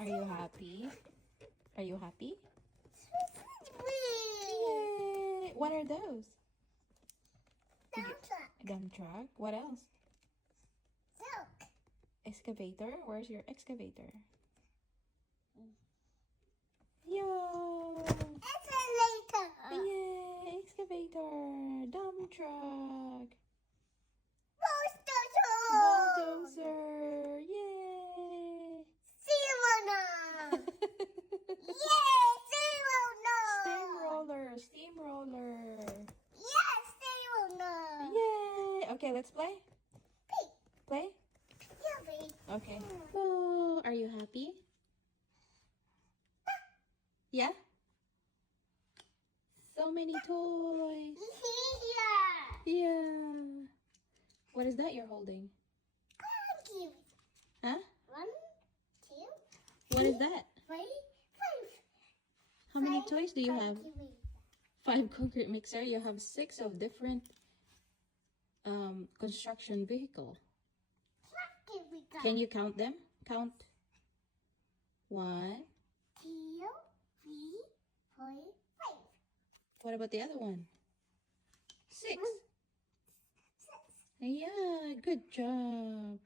Are you happy? Are you happy? Whee! Yay! What are those? Dump truck. Dump truck. What else? Silk. Excavator. Where's your excavator? Yo! Escalator. Yay! Excavator. Dump truck. Bulldozer. Bulldozer. Yay! Steamroller. Yay! Steamroller. Steamroller. Yes, steamroller. Yay! Okay, let's play. Pig. Play? Yummy. Okay. Oh, are you happy? Yeah? So many toys. Yeah. Yeah. What is that you're holding? Thank you. Huh? 1, 2, What is that? 3, 5. How many toys do you have? 5. 5 concrete mixer. You have 6 of different construction vehicle. Can you count them? Count. 1. 2, 3, 4, 5. What about the other one? 6. 6. Yeah, good job.